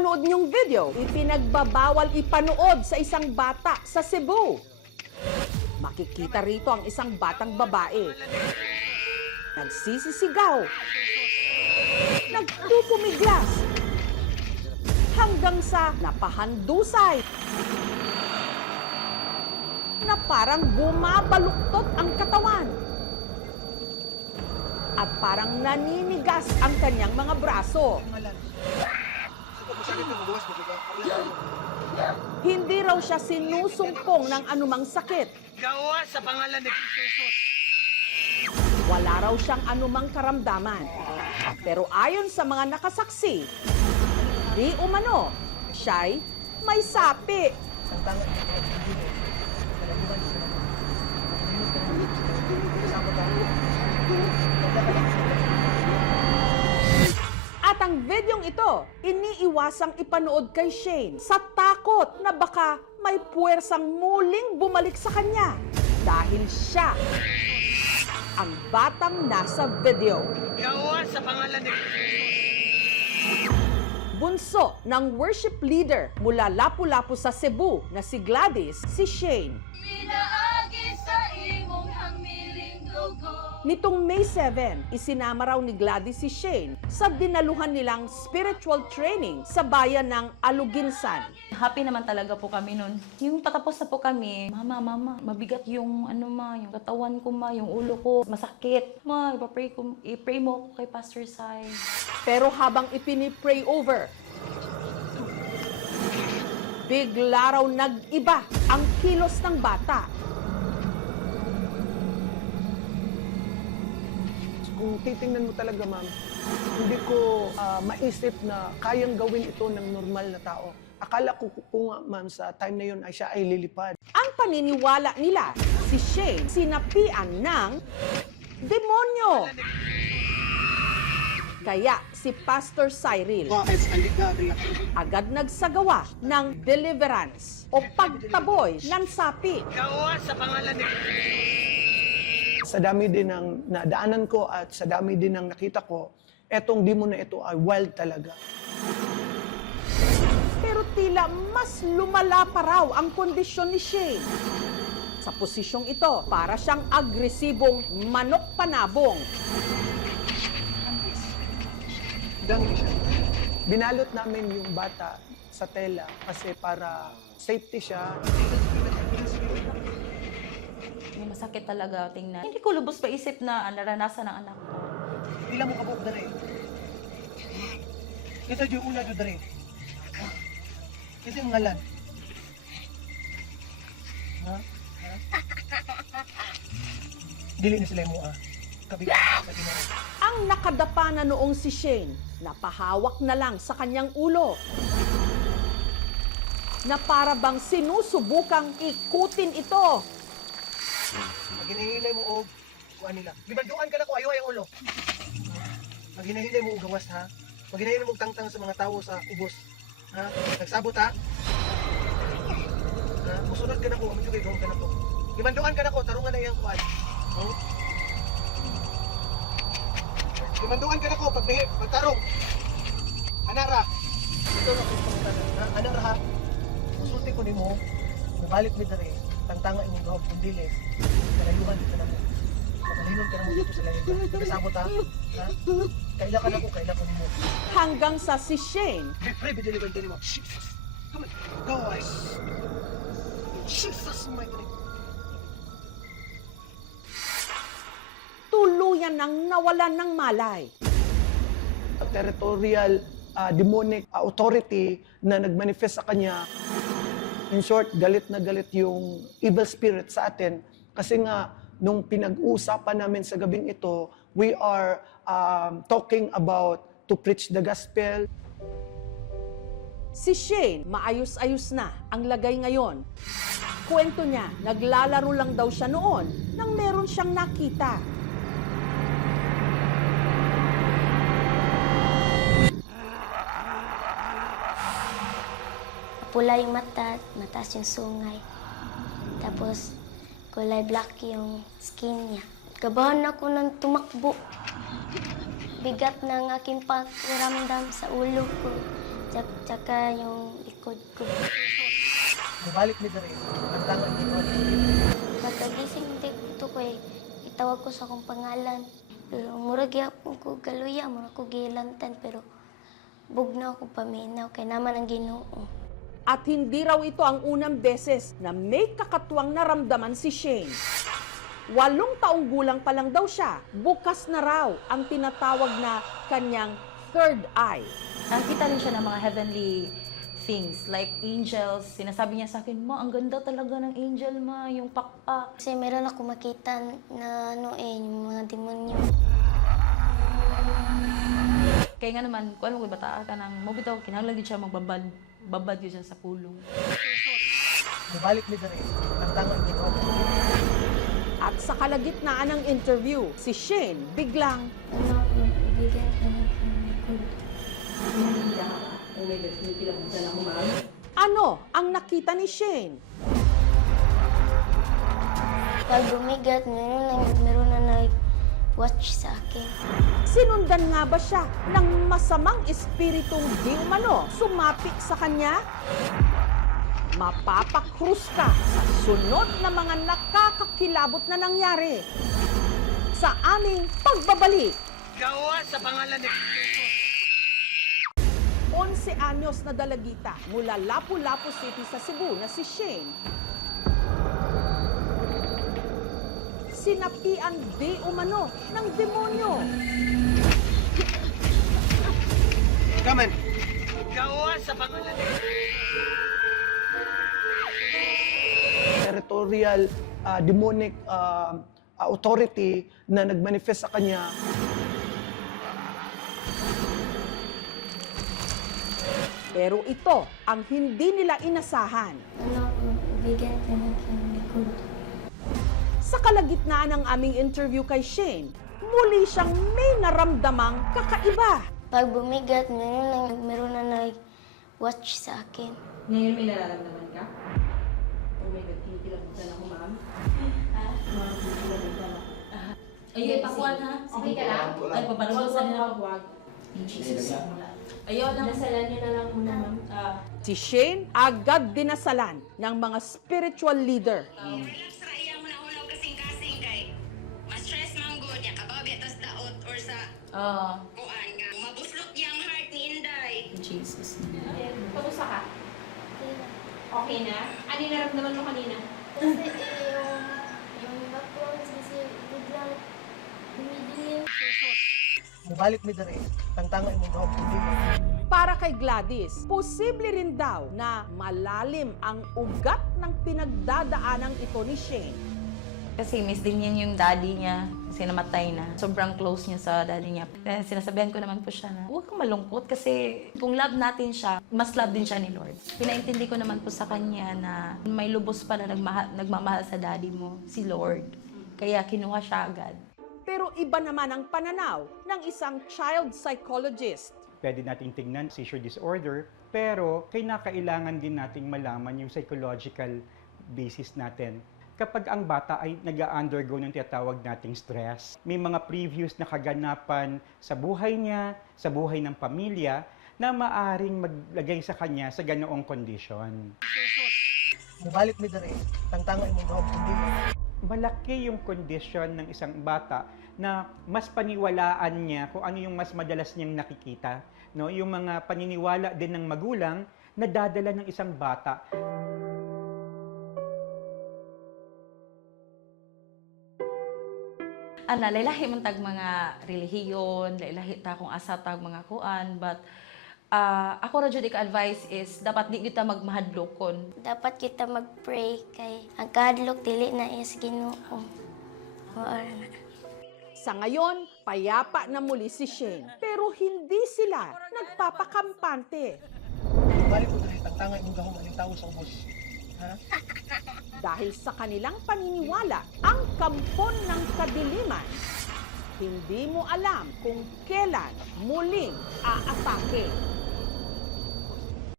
napanood niyong video, ipinagbabawal ipanood sa isang bata sa Cebu. Makikita rito ang isang batang babae. Nagsisisigaw. Nagpupumiglas. Hanggang sa napahandusay. Na parang bumabaluktot ang katawan. At parang naninigas ang kanyang mga braso. Hindi raw siya sinusumpong ng anumang sakit. Gawa sa pangalan ni Jesus. Wala raw siyang anumang karamdaman. Pero ayon sa mga nakasaksi, di umano, siya'y may sapi. At ang videong ito, iniiwasang ipanood kay Shane sa takot na baka may puwersang muling bumalik sa kanya dahil siya ang batang nasa video. Gawa sa pangalan ni Jesus. Bunso ng worship leader mula Lapu-Lapu sa Cebu na si Gladys, si Shane. Pinaagi sa imong hamiling dugo. Nitong May 7, isinama raw ni Gladys si Shane sa dinaluhan nilang spiritual training sa bayan ng Aluginsan. Happy naman talaga po kami nun. Yung patapos na po kami, mama, mabigat yung yung katawan ko yung ulo ko, masakit. I-pray mo ako kay Pastor Sai. Pero habang ipini-pray over, bigla raw nag-iba ang kilos ng bata. Kung titingnan mo talaga, ma'am, hindi ko maisip na kayang gawin ito ng normal na tao. Akala ko nga, ma'am, sa time na yun ay siya ay lilipad. Ang paniniwala nila, si Shane sinapian ng demonyo. Kaya si Pastor Cyril agad nagsagawa ng deliverance o pagtaboy ng sapi. Gawa sa pangalan ni Jesus. Sa dami din ng nadaanan ko at sa dami din ng nakita ko, etong demon na ito ay wild talaga. Pero tila mas lumala pa raw ang kondisyon ni Shane. Sa posisyong ito, para siyang agresibong manok panabong. Binalot namin yung bata sa tela kasi para safety siya. Masakit talaga tingnan. Hindi ko lubos paisip na naranasan ng anak ko. Pila mo kabuk dere. Ito yung una jo dere. Ito yung ngalan. Ha? Dili na sila mo Kabigat sa Ginoo. Ang nakadapa na noong si Shane, napahawak na lang sa kanyang ulo. Na para bang sinusubukang ikutin ito. Maghinahinay mo og kuan nila. Libanduan ka na ko ayo ang ulo. Maghinahinay mo og gawas ha. Maghinahinay mo og tangtang sa mga tawo sa ubos. Ha? Nagsabot ha? Ha? Musunod ka na ko, medyo kay ka na ko. Libanduan ka na ko, tarungan na iyang kuan. Oh? Libanduan ka na ko pagtarong. Anara. Ito na ko ha. Anara ha. Musulti ko nimo. Mabalik mi dere. Tangtanga imong gawag kung dilis, kalayuhan dito na mo. Makalinon ka na mo dito sa langit. Nagkasabot ha? Ha? Kaila ka na ko, kaila ko mo. Hanggang sa si Shane, Be pray, be delivered din mo. Jesus! Come on, go guys! Jesus, my God! tuluyan nang nawalan ng malay. Territorial demonic authority na nagmanifest sa kanya. In short, galit na galit yung evil spirit sa atin kasi nga nung pinag-uusapan namin sa gabing ito, we are talking about to preach the gospel. Si Shane, maayos-ayos na ang lagay ngayon. Kwento niya, naglalaro lang daw siya noon nang meron siyang nakita. Pula yung mata, mataas yung sungay. Tapos, kulay black yung skin niya. Kabahan ako ng tumakbo. Bigat ng aking pakiramdam sa ulo ko. tsaka yung likod ko. Mabalik mi diri, tangtangan imong gahom dili. Pagkagising dito ko itawag ko sa akong pangalan. Pero murag yapon ko galuya, murag ko gilantan, pero bugnaw ko paminaw, kay naman ang Ginoo. At hindi raw ito ang unang beses na may kakatwang naramdaman si Shane. 8 taong gulang pa lang daw siya, bukas na raw ang tinatawag na kanyang third eye. Nakita rin siya ng mga heavenly things, like angels. Sinasabi niya sa akin, ma, ang ganda talaga ng angel, ma, yung pakpak. Kasi meron ako makita na yung mga demonyo. Kaya nga naman, kung ano, bata ka nang mabitaw, kinahanglan siya babad yun siya sa pulong. Mabalik mi diri, tangtangan imong gahom dili. At sa kalagitnaan ng interview, si Shane biglang Bigyan ko ng likod. ano ang nakita ni Shane? Pag bumigat, meron na nag-watch sa akin. Sinundan nga ba siya ng masamang espiritong di umano sumapit sa kanya? Mapapakrus ka sa sunod na mga nakakakilabot na nangyari sa aming pagbabalik. Gawa sa pangalan ni 11 anyos na dalagita mula Lapu-Lapu City sa Cebu na si Shane. Sinapian di umano ng demonyo. Kaman. Gawa sa pangalan ni Territorial demonic authority na nagmanifest sa kanya. Pero ito ang hindi nila inasahan. Bigyan ko ng likod. Sa kalagitnaan ng aming interview kay Shane, muli siyang may naramdamang kakaiba. Pag bumigat, meron na nag-watch sa akin. Ngayon may nararamdaman ka? Oh my God, kinikilang ko na ako, ma'am. Ma'am, kinikilang ko na. Ayun, pakuan ha? Okay ka lang? Ay, pabalusan nila ako. In Jesus' name. Ayun, nasalan niyo na lang muna, ma'am. Si Shane agad dinasalan ng mga spiritual leader. Relax ra iya mo na unaw kasing-kasing kay ma-stress man gud ya kababi tas daot or sa kuan nga mabuslot niya ang heart ni Inday. In Jesus' Kamusta ka? Okay na? Ano yung naramdaman mo kanina? Kasi yung background kasi biglang dumidilim. Mabalik mi diri, tangtangan imong gahom dili. Para kay Gladys, posible rin daw na malalim ang ugat ng pinagdadaanang ito ni Shane. Kasi miss din yan yung daddy niya kasi namatay na. Sobrang close niya sa daddy niya. Kaya sinasabihan ko naman po siya na huwag kang malungkot kasi kung love natin siya, mas love din siya ni Lord. Pinaintindi ko naman po sa kanya na may lubos pa na nagmamahal sa daddy mo, si Lord. Kaya kinuha siya agad. Pero iba naman ang pananaw ng isang child psychologist. Pwede nating tingnan seizure disorder, pero kailangan din nating malaman yung psychological basis natin. Kapag ang bata ay nag-undergo ng tinatawag nating stress, may mga previous na kaganapan sa buhay niya, sa buhay ng pamilya, na maaring maglagay sa kanya sa ganoong kondisyon. Mabalik mi diri, tangtangan imong gahom dili. Malaki yung kondisyon ng isang bata na mas paniwalaan niya kung ano yung mas madalas niyang nakikita. No? Yung mga paniniwala din ng magulang na dadala ng isang bata. Lailahi man tag mga relihiyon, lailahi ta kung asa tag mga kuan, but ako ra jud ka-advice is dapat di kita magmahadlokon. Dapat kita mag-pray kay ang kahadlok dili na is Ginoo. Sa ngayon, payapa na muli si Shane. Pero hindi sila nagpapakampante. Mabalik mo diri, tangtangan imong gahom aling tawo sa ubos. Ha? Dahil sa kanilang paniniwala, ang kampon ng kadiliman, hindi mo alam kung kailan muling aatake.